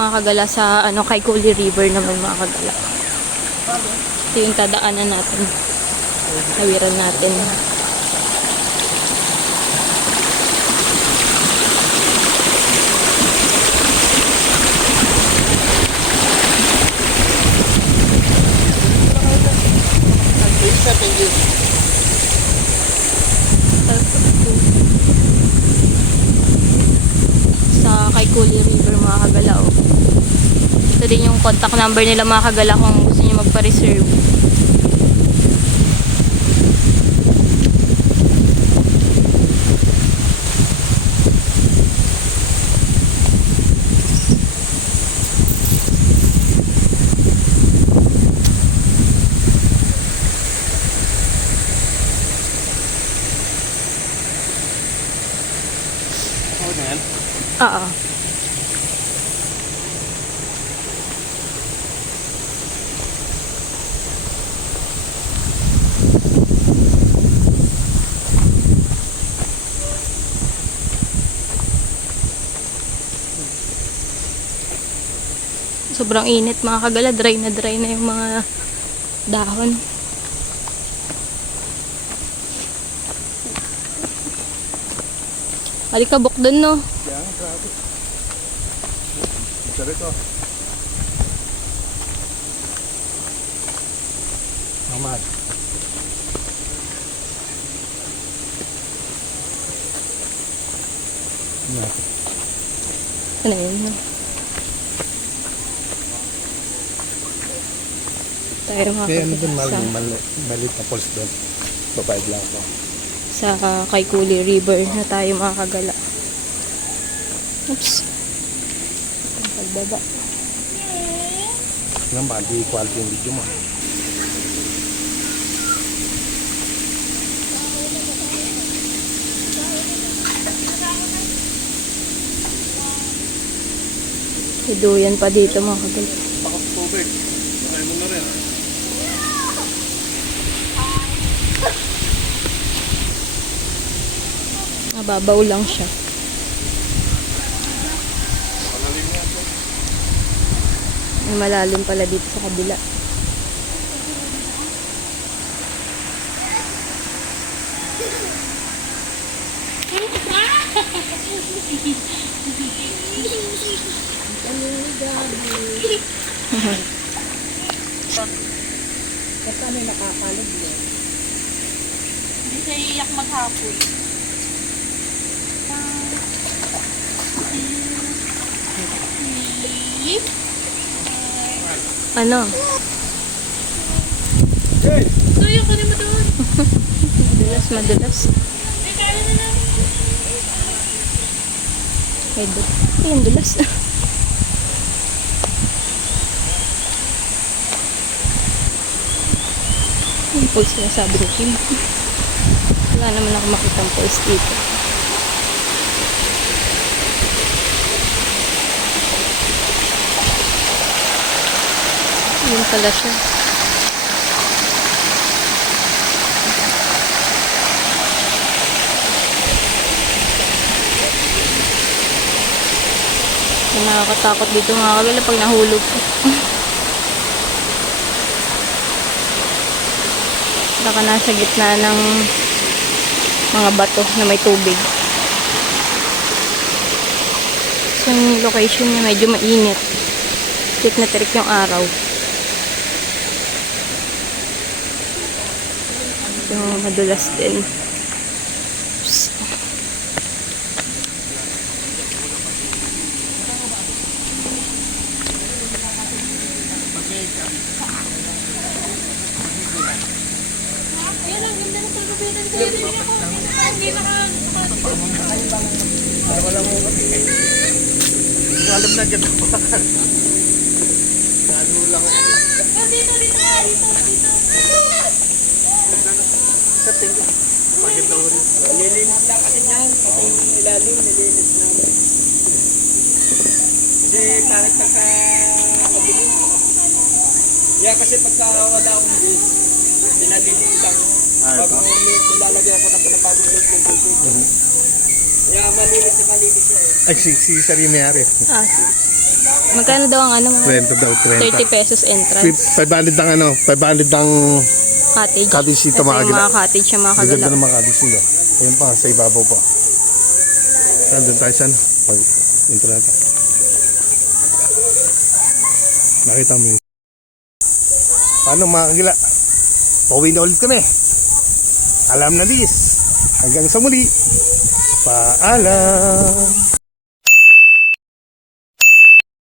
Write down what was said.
mga kagala sa kay Kuli River naman mga kagala. Ito yung tadaanan natin. Tawiran natin. Sa kay Kuli River mga kagala. Oh. Ito din yung contact number nila mga kagala kung gusto niyo magpa-reserve. Oo. Sobrang init mga kagala, dry na yung mga dahon. Alikabok dun, no? Yan, grabe. Masarap ito. Mamad. Yan. Ano yun, no? Tayo mga Kaya ano kagala dun, sa, malit na pulse doon. Babayad lang ako. sa kay Kuli River na tayo mga kagala. Oops. Ang pagbaba. Nga ba, di quality yung video mo. Iduyan pa dito mga kagala. Bakit tubig? Bakit mo na rin. Nababaw lang siya. May malalim pala dito sa kabila. Basta may nakakalog yun. Hindi siya iiyak maghapon. Ano? Tuyo ka naman doon. Madulas. Ayun, dulas. Yung pulse na sabi ni Kim. Wala naman ako makita ang pulse dito. Yun pala siya. Nakakatakot dito mga kabila pag nahulog. Baka nasa gitna ng mga bato na may tubig. So yung location niya medyo mainit. Tirik na tirik yung araw. Yung madulas din. Oops. Alam na ganda pa. Ano lang ako. Dito. Kating ko. Maganda ko rin. Nilinis lang kasi niyan, pati yung ilalim, nilinis namin. Kasi kahit pagka madilim. Yeah, kasi pagka wala akong bis, pinalilitan ko. Pag nilalagay ako ng panabagong bis ng tubig. Kaya malinis siya eh. Ay, si Sari may-ari. Ah, Magkano daw ang ano? Mga 30 daw, 30. 30 pesos entrance. 500 ng ano, 500 ng Cottage. cottage dito Ito mga yung kagala. mga cottage yung mga Ang ganda kagala. ng mga cottage nila. Ayun pa, sa ibabaw pa. Nandun tayo saan? Intro na ito. Nakita mo yun. Paano mga kagala? Pauwi na ulit kami. Alam na dis. Hanggang sa muli. Paalam.